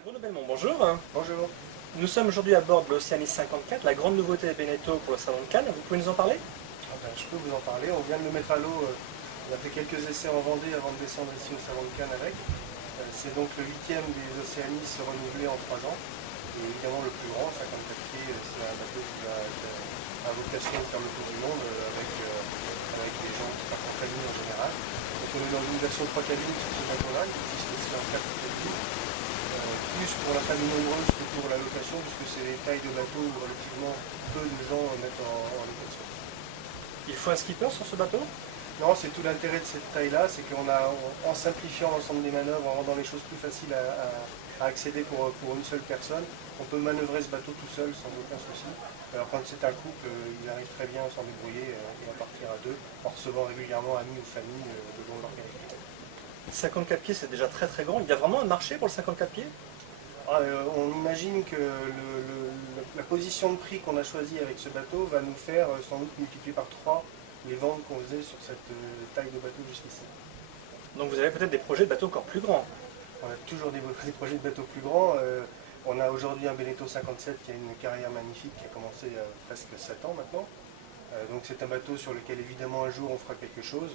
Bruno Belmont, bonjour. Bonjour. Nous sommes aujourd'hui à bord de l'Oceanis 54, la grande nouveauté de Beneteau pour le salon de Cannes. Vous pouvez nous en parler? Je peux vous en parler. On vient de le mettre à l'eau. On a fait quelques essais en Vendée avant de descendre ici au salon de Cannes avec. C'est donc le 8e des Oceanis renouvelé en 3 ans. Et évidemment le plus grand, 54 pieds, c'est un bateau qui a vocation de faire le tour du monde avec des gens qui partent en famille en général. Donc on est dans une version 3 cabines sur ce bateau-là, qui existe aussi en 4 cabines. Plus pour la famille nombreuse que pour la location, puisque c'est les tailles de bateaux où relativement peu de gens mettent en location. Il faut un skipper sur ce bateau? Non, c'est tout l'intérêt de cette taille-là, c'est en simplifiant l'ensemble des manœuvres, en rendant les choses plus faciles à accéder pour une seule personne, on peut manœuvrer ce bateau tout seul sans aucun souci. Alors quand c'est un couple, il arrive très bien à s'en débrouiller et à partir à deux, en recevant régulièrement amis ou famille le long de leur périple. 54 pieds, c'est déjà très très grand. Il y a vraiment un marché pour le 54 pieds? On imagine que la position de prix qu'on a choisie avec ce bateau va nous faire sans doute multiplier par 3 les ventes qu'on faisait sur cette taille de bateau jusqu'ici. Donc vous avez peut-être des projets de bateaux encore plus grands? On a toujours des projets de bateaux plus grands. On a aujourd'hui un Beneteau 57 qui a une carrière magnifique, qui a commencé il y a presque 7 ans maintenant. Donc c'est un bateau sur lequel évidemment un jour on fera quelque chose.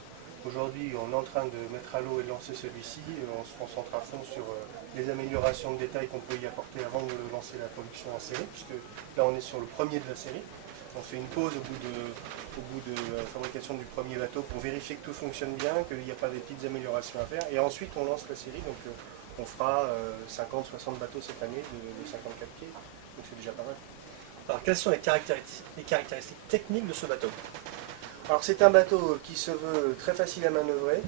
Aujourd'hui, on est en train de mettre à l'eau et de lancer celui-ci. On se concentre à fond sur les améliorations de détail qu'on peut y apporter avant de lancer la production en série, puisque là on est sur le premier de la série. On fait une pause au bout de la fabrication du premier bateau pour vérifier que tout fonctionne bien, qu'il n'y a pas des petites améliorations à faire. Et ensuite on lance la série, donc on fera 50-60 bateaux cette année de 54 pieds, donc c'est déjà pas mal. Alors quelles sont les caractéristiques techniques de ce bateau? Alors c'est un bateau qui se veut très facile à manœuvrer,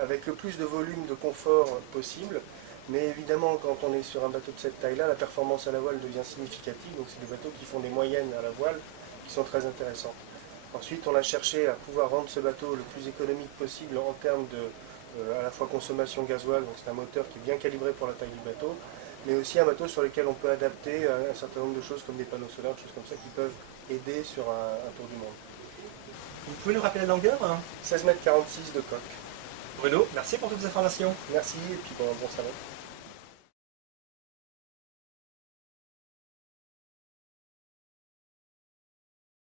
avec le plus de volume de confort possible, mais évidemment quand on est sur un bateau de cette taille-là, la performance à la voile devient significative, donc c'est des bateaux qui font des moyennes à la voile qui sont très intéressants. Ensuite on a cherché à pouvoir rendre ce bateau le plus économique possible en termes de à la fois consommation gasoil, donc c'est un moteur qui est bien calibré pour la taille du bateau, mais aussi un bateau sur lequel on peut adapter un certain nombre de choses comme des panneaux solaires, des choses comme ça qui peuvent aider sur un tour du monde. Vous pouvez nous rappeler la longueur? 16,46 m de coque. Bruno, merci pour toutes ces informations. Merci et puis bon salon.